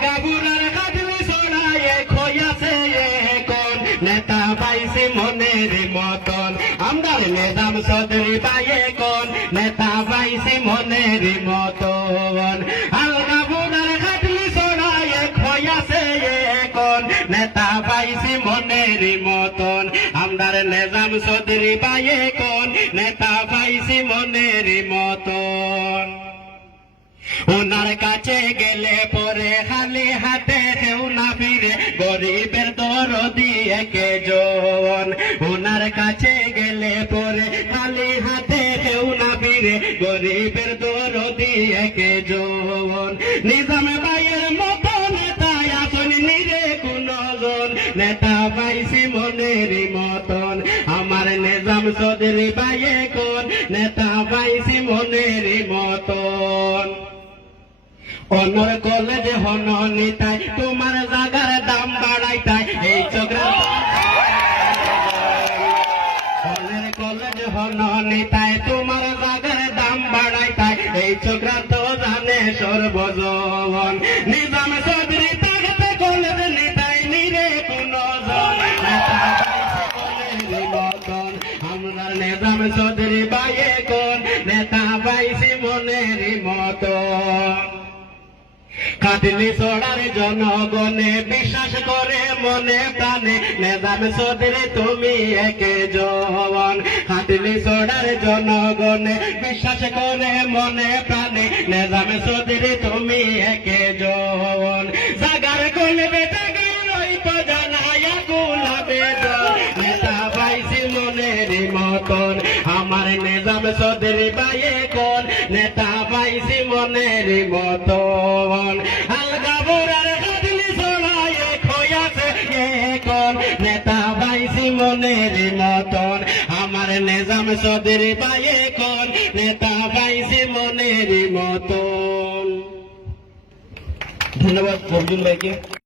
আলগা বুড়ার কাটলি ছড়ায় খয়াছে এখন। নেতা পাইছি মনের মতন। আমদার নেদাম সদরি পায়ে কোন নেতা পাইছি মনের মতন। এখন। নেতা পাইছি মনের মতন। আমদার নেজাম সদরি পায়ে কোন নেতা পাইছি মনের মতন। ওনার কাছে গেলে ফিরে গরিবের দর দিয়ে কে জন নিজাম ভাইয়ের মতো নেতা আসন নিরে কোন জন নেতা পাইছি মনের মতন। আমার নিজাম চৌধুরী ভাইয়ে কোন? নেতা পাইছি মনের মতন। অনর কলেজে হন নিতাই তোমার জাগার দাম বাড়াই তাই। এই চক্রান্ত কলেজে হন নিতাই দাম বাড়াই তাই এই চক্রান্ত জানে সর্বজন নিজাম কাটলি সোড়ার জনগণে, বিশ্বাস করে মনে প্রাণে। নেজাম সদরে তুমি একে জওয়ান। কাটলি সোড়ার জনগণে, বিশ্বাস করে মনে প্রাণে। নেজাম সদরে তুমি একে জওয়ান। জাগার কোলে বেটা মতন। আমার নেজাম সদরে বাইয়ে কোন? নেতা পাইছি মনের মতন। মনের মতন। আমার নেজাম নেতা পাইছি মনের মতন। ধন্যবাদ, অর্জুন ভাইকে।